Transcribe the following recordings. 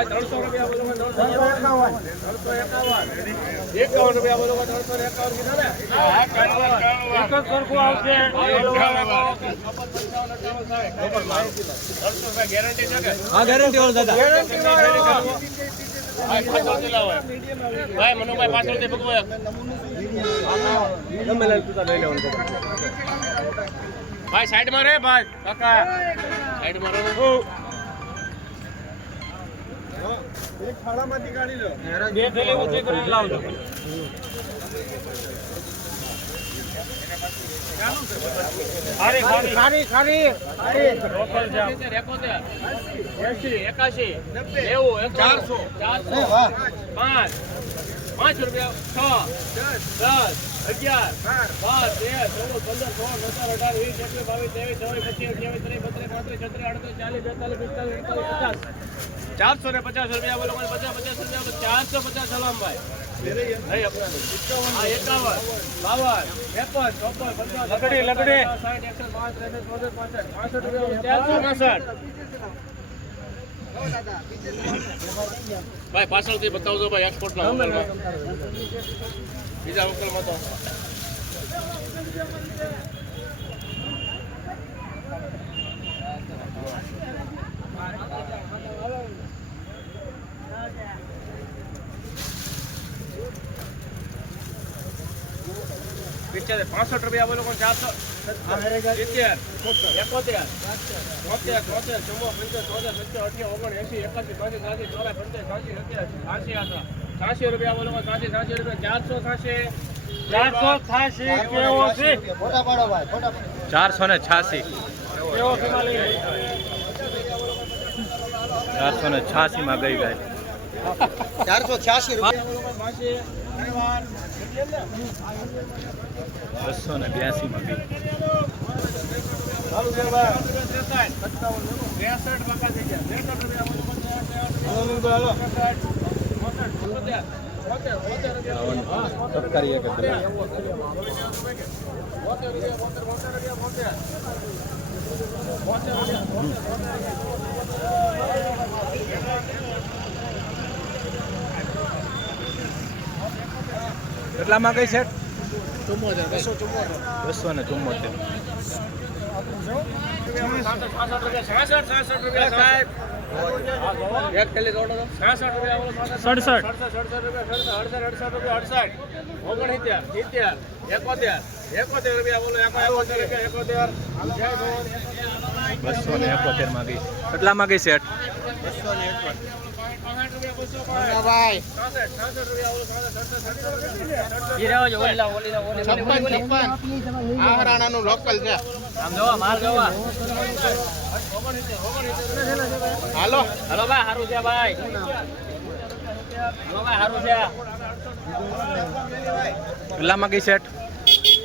ત્રણસો રૂપિયા બોલો ત્રણસો એકાવન ત્રણસો એકાવન એકાવન ભાઈ મનુભાઈ પાછળથી રે ભાઈ કાકા સાઈડમાં રહો બે થેલી ઊંચી કરીને એકાશી, નેવું, ચારસો ચારસો, પાંચ, પાંચ રૂપિયા, છ, દસ, અગિયાર, બાર, તેર, ચૌદ, પંદર, સોળ, સત્તર, અઢાર, વીસ, એકવીસ, બાવીસ, ત્રેવીસ, ચોવીસ, પચીસ, અઠ્યાવીસ, ત્રીસ, બત્રીસ, પાંત્રીસ, છત્રીસ, અડત્રીસ ચાલીસ, બેતાલીસ, પિસ્તાલીસ, અડતાલીસ, પચાસ. ચારસો ને પચાસ રૂપિયા બોલો મને પચાસ પચાસ રૂપિયા. ચારસો પચાસ સલામભાઈ. એકાવન બાવન ત્રેપન ચોપન પંચાવન લકડી, લકડી. સાઠ એકસો પાંચ ત્રેસઠ ચોસઠ પાંસઠ પાંસઠ રૂપિયા ચારસો પાંસઠ ભાઈ પાછળથી બતાવજો ભાઈ એક્સપોર્ટના વકલમાં બીજા વકલમાં તો. પિક્ચર પાસઠ રૂપિયા બોલો પણ ચારસો? સિત્તેર એકોતેર. તોતેર તોતેર ચુમ્મો પંચોતેર ચોતેર પંચોતેર અઠ્યા ઓગણ એસી એકાસી બાસી સાસી ચોરાય પંચાસ સાસી સત્યાસી સાસી આસા. સાસી રૂપિયા બોલો સાસી સાસી રૂપિયા. ચારસો સાસી ચારસો છાસી કેવો છે? ચારસો ને કેવો ફિમાલી ચારસો ને છાસી માં ગઈ ગાય. ચારસો છ્યાસી રૂપિયા. બસો ને બ્યાસી માં બી ચાલુ છે ભાઈ ત્રેસઠ ટકા થઈ ગયા ત્રેસઠ રૂપિયા બોલો પણ તરકારી એક કેટલામાં ગઈ છે બસો ને ચુમ્મોતેર એક થેલી દોડો તો. છાસઠ રૂપિયા બોલો, છાસઠ. સડસઠ. સડસઠ, સડસઠ રૂપિયા, સડસઠ, અડસઠ, અડસઠ રૂપિયા, અડસઠ. ઓગણસિત્તેર, સિત્તેર, એકોતેર, એકોતેર રૂપિયા બોલો, એકો, એકોતેર રૂપિયા, એકોતેર. જય ભવાની. બસો ને એકોતેરમાં ગઈ કેટલામાં ગઈ શેઠ ભાઈ છાસઠ, છાસઠ સડસઠ. આમરાણાનું લોકલ છે. હાલો. હલો ભાઈ હારું છે ભાઈ. હારું છે. કેટલામાં ગઈ શેઠ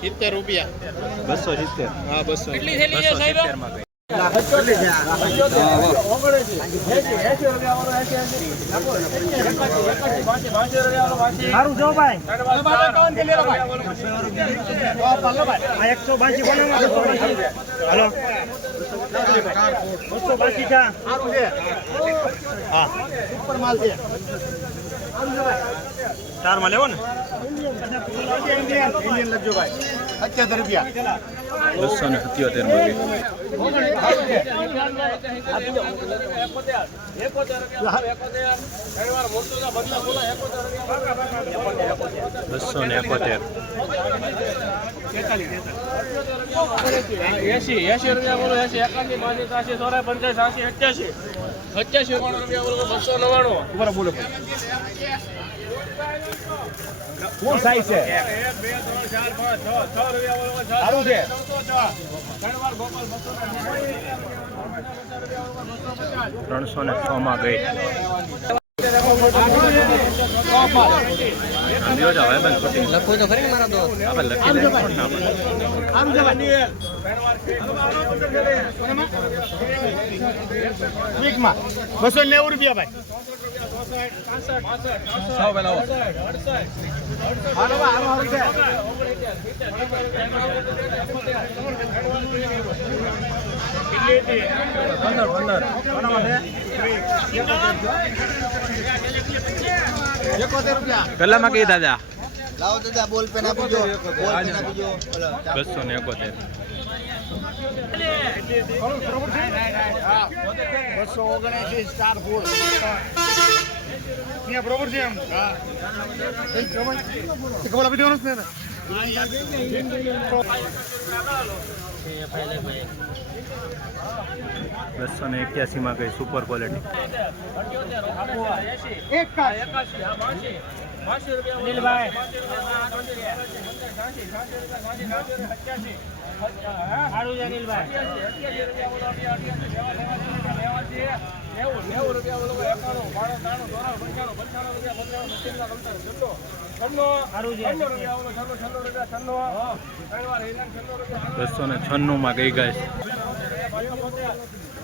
સિત્તેર રૂપિયા. બસો સિત્તેર. હા બસો. કેટલી થેલી છે સાહેબ? સિત્તેરમાં ગઈ. સારું જો ભાઈ. એકસો બાસી હાલો. બસો બાસી છે. હા. ચારમાં લેવો ને? ઇન્ડિયન લખજો ભાઈ સત્યાત્તર રૂપિયા. બસો ને સત્યોતેર બસો ને એકોતેર. એસી એસી રૂપિયા બોલો એસી. એકાસી બાસી ત્રાસી ચોરાય પંચાસી સાસી અઠ્યાસી અઠ્યાસી રૂપિયા બોલો બસો નવ્વાણું. બરાબર બોલો. કોણ સાઈઝ છે? સારું છે. ત્રણસો ને છ માં ગઈ. લખો તો ખરી મારા દોસ્ત આપણે લખી બસો નેવું રૂપિયા ભાઈ હાલો કેટલામાં કઈ દાદા? લાવો દાદા બોલ પેન આપી બોલ પેન આપી બસો ને એકોતેર. બસો ઓગણસી સ્ટાર ફૂલ. અહીંયા બરોબર છે એમ? હા. ખબર આપી દેવાનું છે ને? બસો ને એક્યાસી માં કઈ સુપર ક્વોલિટી નેવું રૂપિયા બસો ને છન્નું માં ગઈ ગાય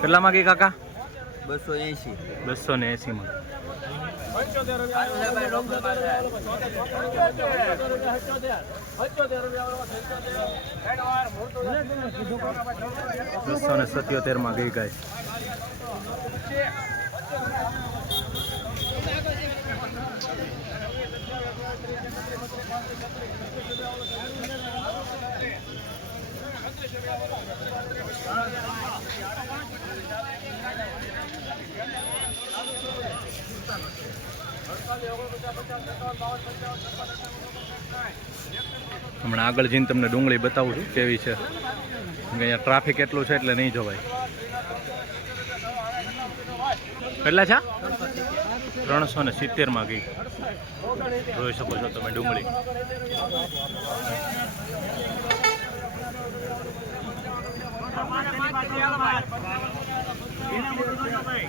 કેટલામાં કઈ કાકા? બસો એસી બસો ને એસી માં બસો ને સત્યોતેરમાં ગઈ ગાય. હમણાં આગળ જઈને તમને ડુંગળી બતાવું છું, કેવી છે. અહીંયા ટ્રાફિક એટલું છે એટલે નહીં જવાય. કેટલા છે? ત્રણસો ને સિત્તેરમાં ગઈ. જોઈ શકો છો તમે ડુંગળી. ભાઈ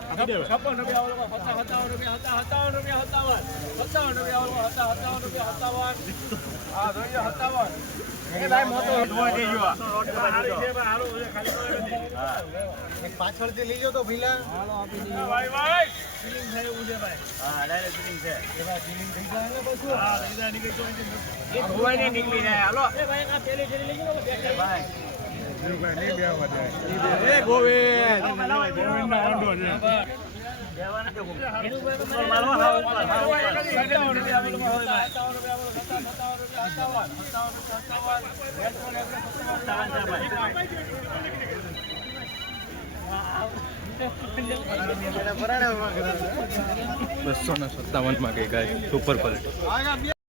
છપ્પન રૂપિયા સત્તા સત્તાવન રૂપિયા હતા સત્તાવન રૂપિયા સત્તાવન. સત્તાવન રૂપિયા બોલો હતા સત્તાવન રૂપિયા સત્તાવન. હા જોઈએ સત્તાવન. પાછળથી લઈ જાઓ તો ભીલા. ભાઈ ભાઈ. નીકળી જાય હાલો. ભાઈ પેલી લઈ ગયો બસો ને સત્તાવનમાં ગઈ ગાય સુપર ક્વોલિટી